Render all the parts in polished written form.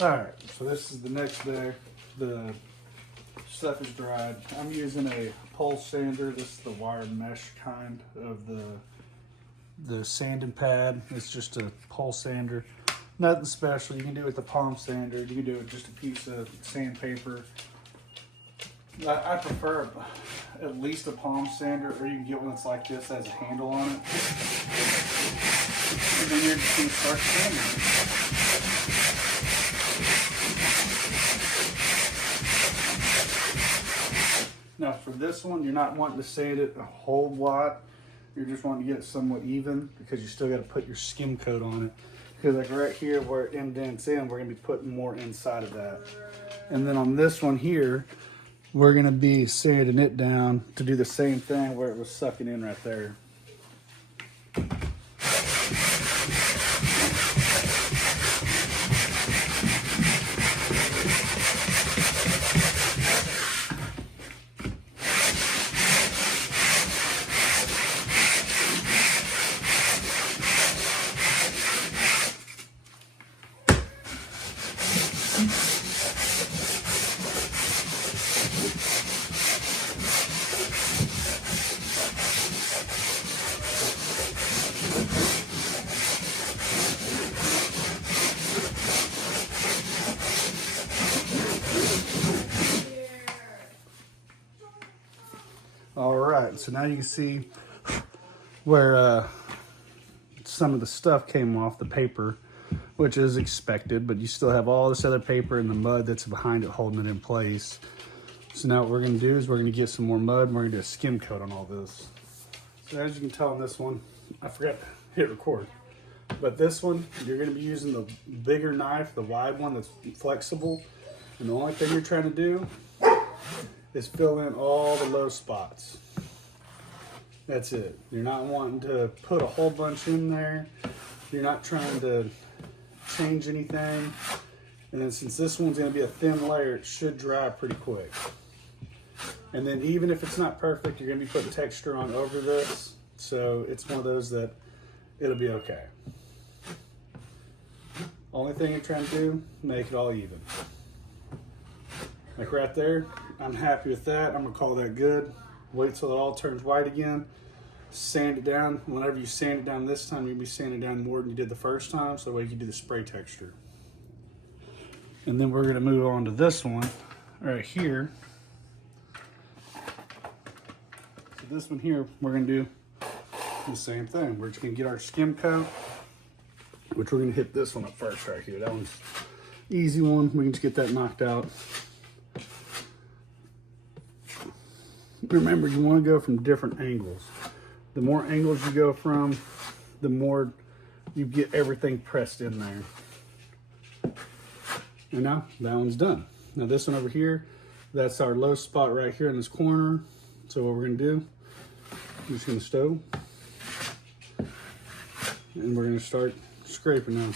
All right, so this is the next day. The stuff is dried. I'm using a pole sander. This is the wired mesh kind of the sanding pad. It's just a pole sander. Nothing special. You can do it with a palm sander. You can do it with just a piece of sandpaper. I prefer at least a palm sander, or you can get one that's like this, that has a handle on it. And then you're just going to start sanding. Now for this one, you're not wanting to sand it a whole lot. You're just wanting to get it somewhat even because you still got to put your skim coat on it. Because like right here where it indents in, we're going to be putting more inside of that. And then on this one here, we're going to be sanding it down to do the same thing where it was sucking in right there. All right, so now you can see where some of the stuff came off the paper, which is expected, but you still have all this other paper and the mud that's behind it holding it in place. So now what we're gonna do is we're gonna get some more mud and we're gonna do a skim coat on all this. So as you can tell on this one, I forgot to hit record, but this one, you're gonna be using the bigger knife, the wide one that's flexible, and the only thing you're trying to do is fill in all the low spots. That's it. You're not wanting to put a whole bunch in there. You're not trying to change anything. And then since this one's gonna be a thin layer, it should dry pretty quick. And then even if it's not perfect, you're gonna be putting texture on over this. So it's one of those that it'll be okay. Only thing you're trying to do, make it all even. Like right there, I'm happy with that. I'm gonna call that good. Wait till it all turns white again. Sand it down. Whenever you sand it down this time, you'll be sanding down more than you did the first time, so that way you can do the spray texture. And then we're gonna move on to this one right here. So this one here, we're gonna do the same thing. We're just gonna get our skim coat, which we're gonna hit this one up first right here. That one's easy one. We can just get that knocked out. Remember, you want to go from different angles. The more angles you go from, the more you get everything pressed in there. And now that one's done. Now this one over here, that's our low spot right here in this corner. So what we're gonna do, we're just gonna stow. And we're gonna start scraping now.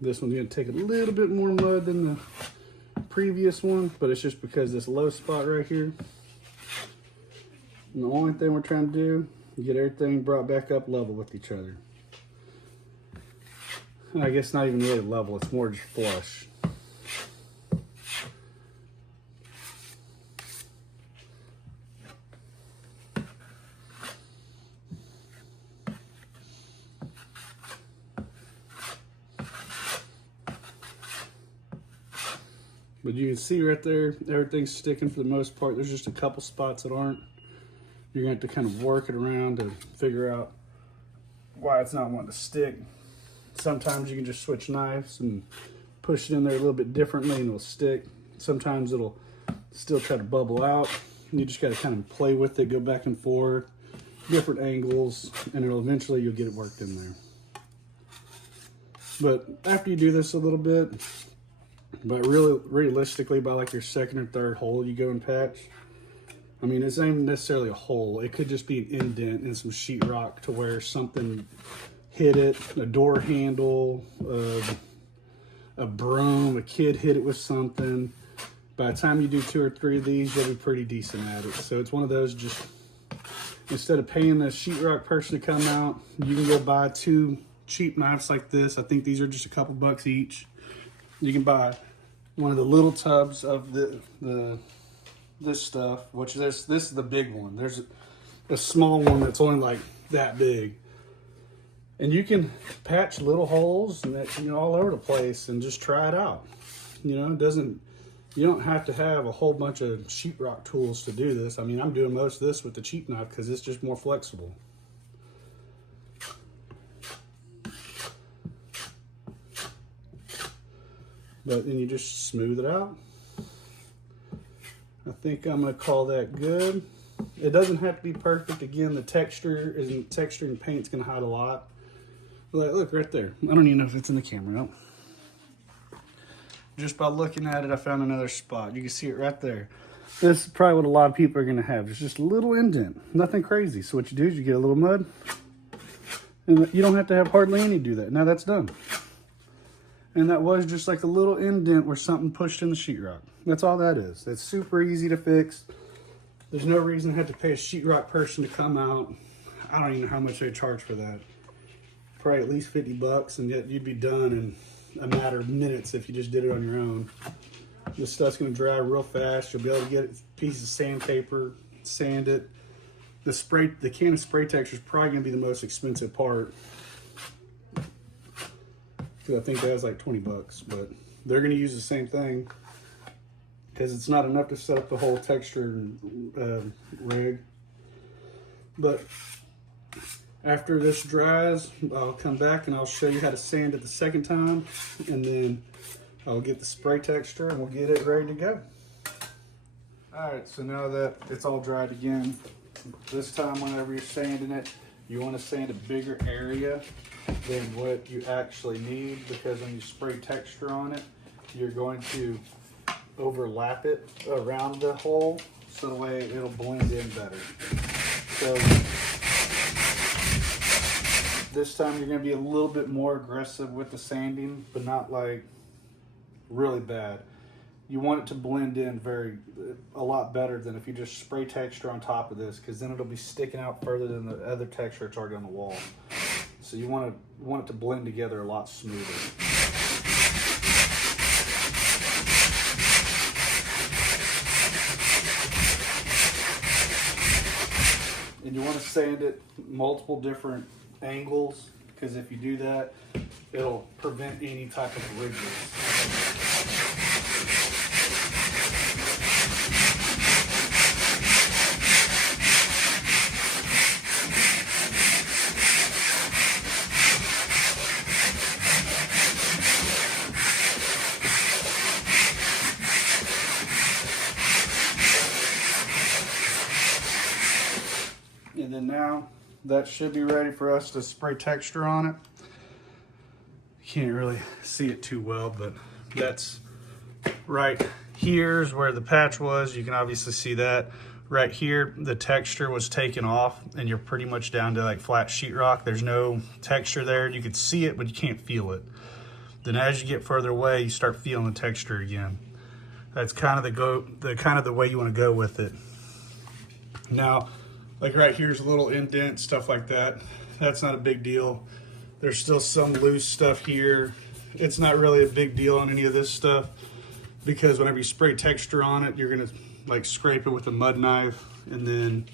This one's gonna take a little bit more mud than the previous one, but it's just because this low spot right here. And the only thing we're trying to do is get everything brought back up level with each other. And I guess not even really level, it's more just flush. But you can see right there, everything's sticking for the most part. There's just a couple spots that aren't. You're gonna have to kind of work it around to figure out why it's not wanting to stick. Sometimes you can just switch knives and push it in there a little bit differently and it'll stick. Sometimes it'll still try to bubble out. And you just gotta kind of play with it, go back and forth, different angles, and it'll eventually you'll get it worked in there. But after you do this a little bit, but really, realistically, by like your second or third hole, you go and patch. I mean, it's not even necessarily a hole. It could just be an indent in some sheetrock to where something hit it, a door handle, a broom, a kid hit it with something. By the time you do 2 or 3 of these, you'll be pretty decent at it. So it's one of those, just Instead of paying the sheetrock person to come out, you can go buy 2 cheap knives like this. I think these are just a couple bucks each. You can buy one of the little tubs of this stuff, which this is the big one. There's a small one that's only like that big. And you can patch little holes and that, you know, all over the place and just try it out. You know, you don't have to have a whole bunch of sheetrock tools to do this. I mean, I'm doing most of this with the cheap knife because it's just more flexible. But then you just smooth it out. I think I'm gonna call that good. It doesn't have to be perfect. Again, the texture and paint's gonna hide a lot. Look right there. I don't even know if it's in the camera. No. Just by looking at it, I found another spot. You can see it right there. This is probably what a lot of people are gonna have. It's just a little indent, nothing crazy. So what you do is you get a little mud, and you don't have to have hardly any do that. Now that's done. And that was just like a little indent where something pushed in the sheetrock. That's all that is. It's super easy to fix. There's no reason to have to pay a sheetrock person to come out. I don't even know how much they charge for that. Probably at least 50 bucks, and yet you'd be done in a matter of minutes if you just did it on your own. This stuff's gonna dry real fast. You'll be able to get a piece of sandpaper, sand it. The can of spray texture is probably gonna be the most expensive part. I think that was like 20 bucks, but they're gonna use the same thing because it's not enough to set up the whole texture rig. But after this dries, I'll come back and I'll show you how to sand it the second time, and then I'll get the spray texture and we'll get it ready to go. All right, so now that it's all dried again, this time whenever you're sanding it, you want to sand a bigger area than what you actually need, because when you spray texture on it, you're going to overlap it around the hole, so the way it'll blend in better. So this time you're going to be a little bit more aggressive with the sanding, but not like really bad. You want it to blend in a lot better than if you just spray texture on top of this, because then it'll be sticking out further than the other texture it's already on the wall. So you want it to blend together a lot smoother. And you want to sand it multiple different angles, because if you do that, it'll prevent any type of ridges. And then now that should be ready for us to spray texture on it. You can't really see it too well, but that's right here's where the patch was. You can obviously see that. Right here, the texture was taken off and you're pretty much down to like flat sheetrock. There's no texture there. You can see it, but you can't feel it. Then as you get further away, you start feeling the texture again. That's kind of the way you want to go with it. Now, like right here's a little indent, stuff like that. That's not a big deal. There's still some loose stuff here. It's not really a big deal on any of this stuff, because whenever you spray texture on it, you're gonna like scrape it with a mud knife, and then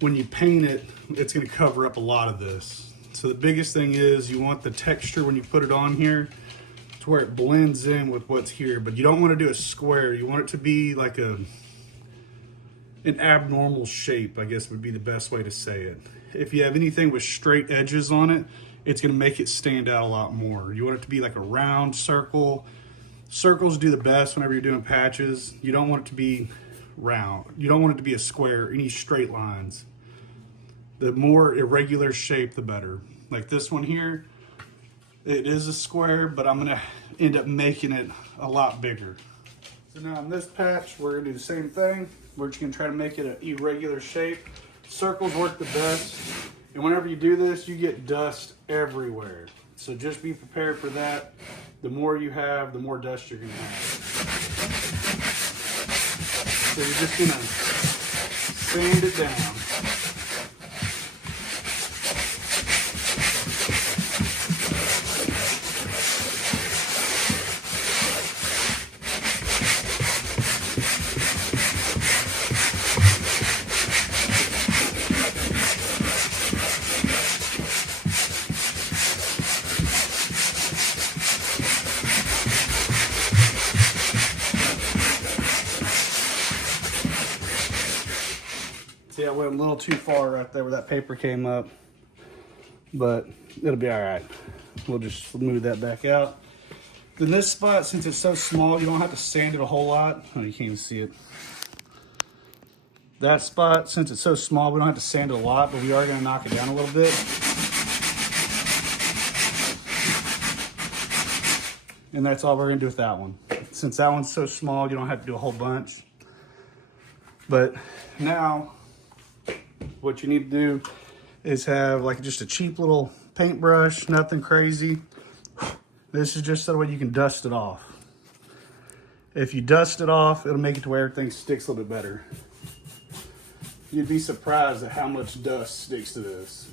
when you paint it, it's gonna cover up a lot of this. So the biggest thing is you want the texture when you put it on here to where it blends in with what's here, but you don't want to do a square. You want it to be like an abnormal shape, I guess would be the best way to say it. If you have anything with straight edges on it, it's gonna make it stand out a lot more. You want it to be like a round circle. Circles do the best whenever you're doing patches. You don't want it to be round. You don't want it to be a square, any straight lines. The more irregular shape, the better. Like this one here, it is a square, but I'm gonna end up making it a lot bigger. So now on this patch, we're gonna do the same thing. We're just gonna try to make it an irregular shape. Circles work the best. And whenever you do this, you get dust everywhere. So just be prepared for that. The more you have, the more dust you're gonna have. So you're just gonna sand it down. I went a little too far right there where that paper came up, but it'll be all right. We'll just move that back out. Then this spot, since it's so small, you don't have to sand it a whole lot. Oh, you can't even see it. That spot, since it's so small, we don't have to sand it a lot, but we are gonna knock it down a little bit. And that's all we're gonna do with that one. Since that one's so small, you don't have to do a whole bunch. But now, what you need to do is have like just a cheap little paintbrush, nothing crazy. This is just so that way you can dust it off. If you dust it off, it'll make it to where everything sticks a little bit better. You'd be surprised at how much dust sticks to this.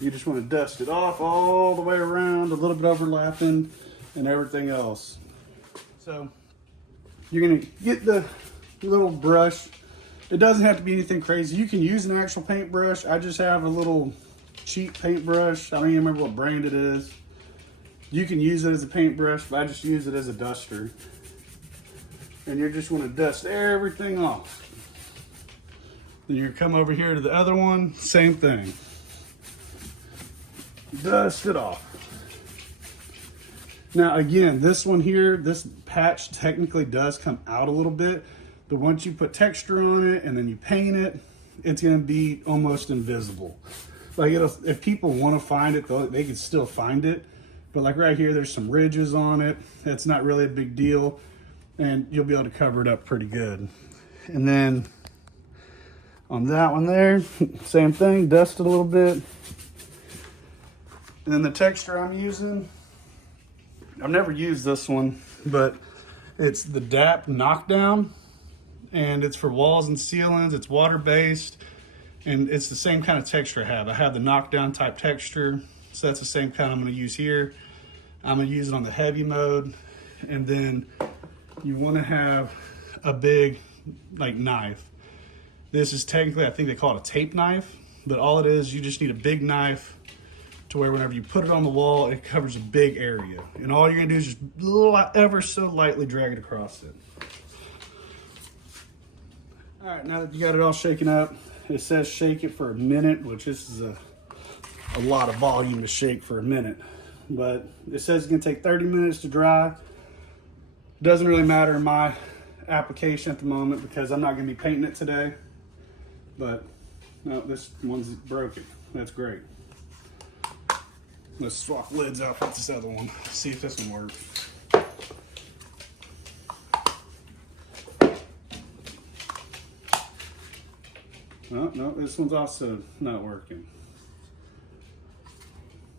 You just want to dust it off all the way around, a little bit overlapping and everything else. So you're gonna get the little brush. It doesn't have to be anything crazy. You can use an actual paintbrush. I just have a little cheap paintbrush. I don't even remember what brand it is. You can use it as a paintbrush, but I just use it as a duster. And you just want to dust everything off. Then you come over here to the other one, same thing. Dust it off. Now again, this one here, this patch technically does come out a little bit, but once you put texture on it and then you paint it, it's gonna be almost invisible. Like if people want to find it, they can still find it. But like right here, there's some ridges on it. That's not really a big deal. And you'll be able to cover it up pretty good. And then on that one there, same thing, dust it a little bit. And then the texture I'm using, I've never used this one, but it's the DAP Knockdown, and it's for walls and ceilings. It's water-based, and it's the same kind of texture I have. I have the knockdown type texture, so that's the same kind I'm gonna use here. I'm gonna use it on the heavy mode, and then you wanna have a big, like, knife. This is technically, I think they call it a tape knife, but all it is, you just need a big knife to where whenever you put it on the wall, it covers a big area. And all you're gonna do is just ever so lightly drag it across it. All right, now that you got it all shaken up, it says shake it for a minute, which this is a lot of volume to shake for a minute. But it says it's gonna take 30 minutes to dry. Doesn't really matter in my application at the moment because I'm not gonna be painting it today. But no, this one's broken. That's great. Let's swap lids out with this other one. See if this one works. Oh, no, this one's also not working.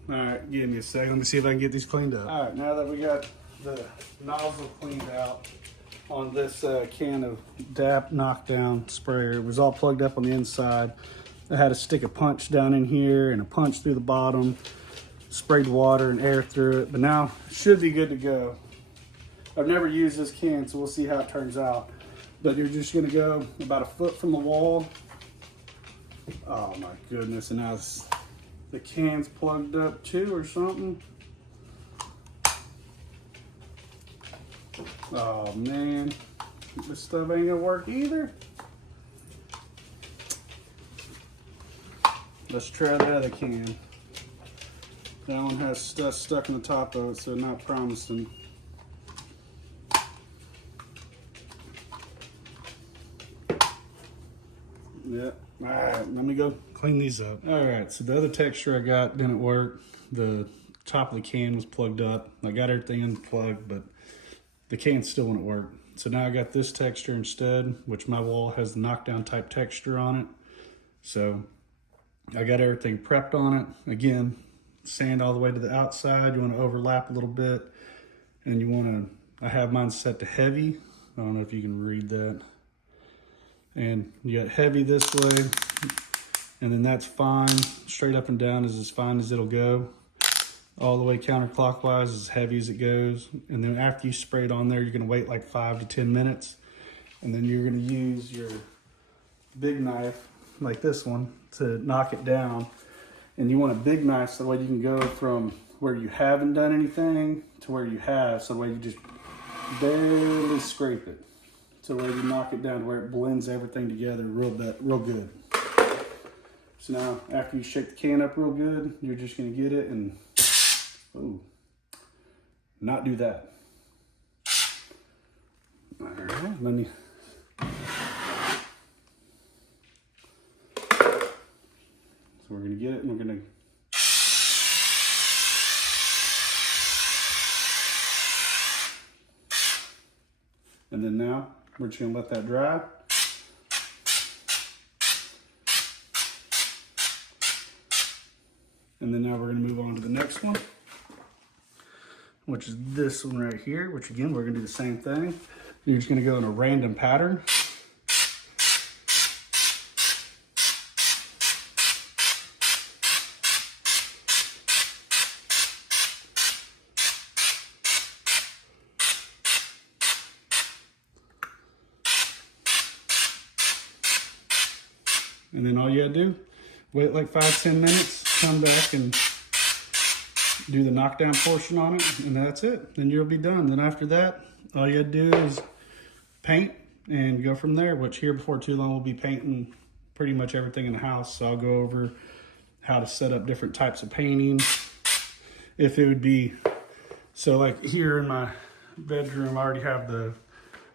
All right, give me a second. Let me see if I can get these cleaned up. All right, now that we got the nozzle cleaned out on this can of DAP Knockdown sprayer, it was all plugged up on the inside. I had to stick a punch down in here and a punch through the bottom. Sprayed water and air through it, but now it should be good to go. I've never used this can, so we'll see how it turns out. But you're just gonna go about a foot from the wall. Oh my goodness, and now the can's plugged up too or something. Oh man, this stuff ain't gonna work either. Let's try the other can. That one has stuff stuck in the top of it, so not promising. Yep. All right, let me go clean these up. All right, so the other texture I got didn't work. The top of the can was plugged up. I got everything unplugged, but the can still wouldn't work. So now I got this texture instead, which my wall has the knockdown type texture on it. So I got everything prepped on it. Again, sand all the way to the outside. You want to overlap a little bit, and you want to, I have mine set to heavy. I don't know if you can read that. And you got heavy this way, and then that's fine. Straight up and down is as fine as it'll go. All the way counterclockwise, as heavy as it goes. And then after you spray it on there, you're gonna wait like 5 to 10 minutes. And then you're gonna use your big knife, like this one, to knock it down. And you want a big knife so that way you can go from where you haven't done anything to where you have, so that way you just barely scrape it. to where you knock it down to where it blends everything together real good. So now, after you shake the can up real good, you're just gonna get it and, ooh, not do that. All right, let me. So we're gonna get it and we're gonna. And then now, we're just gonna let that dry. And then now we're gonna move on to the next one, which is this one right here, which again, we're gonna do the same thing. You're just gonna go in a random pattern. And then all you gotta do, wait like 5-10 minutes, come back and do the knockdown portion on it, and that's it. Then you'll be done. Then after that, all you gotta do is paint and go from there, which here before too long we'll be painting pretty much everything in the house. So I'll go over how to set up different types of painting. If it would be, so like here in my bedroom, I already have the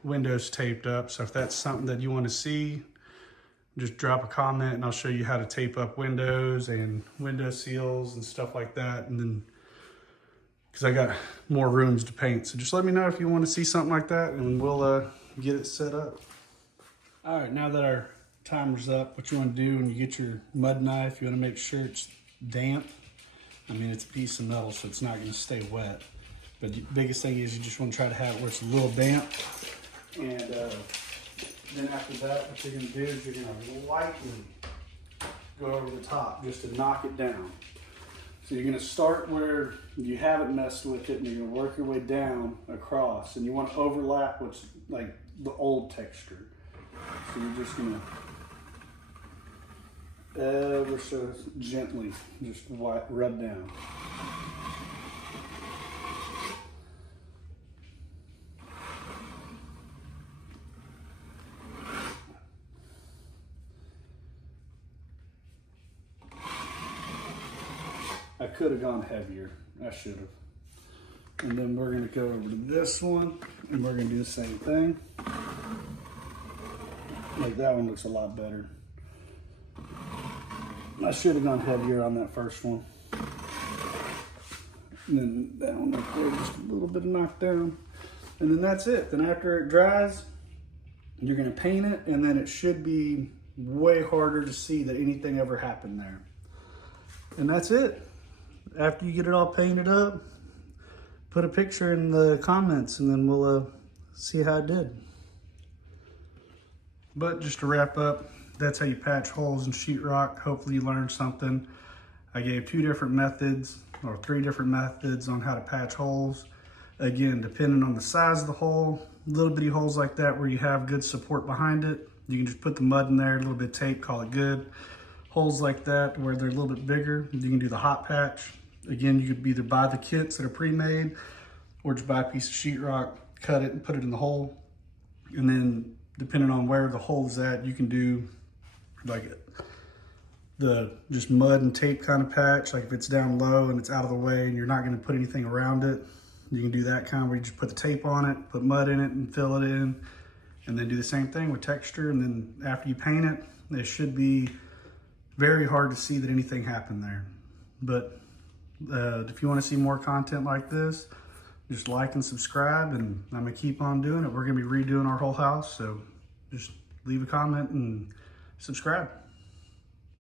windows taped up. So if that's something that you wanna see, just drop a comment and I'll show you how to tape up windows and window seals and stuff like that. And then, because I got more rooms to paint. So just let me know if you want to see something like that and we'll get it set up. All right, now that our timer's up, what you want to do when you get your mud knife, you want to make sure it's damp. I mean, it's a piece of metal, so it's not going to stay wet. But the biggest thing is you just want to try to have it where it's a little damp. And then after that, what you're gonna do is you're gonna lightly go over the top just to knock it down. So you're gonna start where you haven't messed with it and you're gonna work your way down across, and you wanna overlap what's like the old texture. So you're just gonna ever so gently just rub down. I could have gone heavier. I should have. And then we're going to go over to this one and we're going to do the same thing. Like that one looks a lot better. I should have gone heavier on that first one. And then that one up there, just a little bit of knockdown. And then that's it. Then after it dries, you're going to paint it, and then it should be way harder to see that anything ever happened there. And that's it. After you get it all painted up, put a picture in the comments and then we'll see how it did. But just to wrap up, that's how you patch holes in sheetrock. Hopefully you learned something. I gave 2 different methods or 3 different methods on how to patch holes. Again, depending on the size of the hole, little bitty holes like that where you have good support behind it, you can just put the mud in there, a little bit of tape, call it good. Holes like that where they're a little bit bigger, you can do the hot patch. Again, you could either buy the kits that are pre-made or just buy a piece of sheetrock, cut it and put it in the hole. And then depending on where the hole is at, you can do like the just mud and tape kind of patch. Like if it's down low and it's out of the way and you're not going to put anything around it, you can do that kind where you just put the tape on it, put mud in it and fill it in, and then do the same thing with texture. And then after you paint it, it should be very hard to see that anything happened there. But if you want to see more content like this, just like and subscribe, and I'm gonna keep on doing it. We're gonna be redoing our whole house, so just leave a comment and subscribe.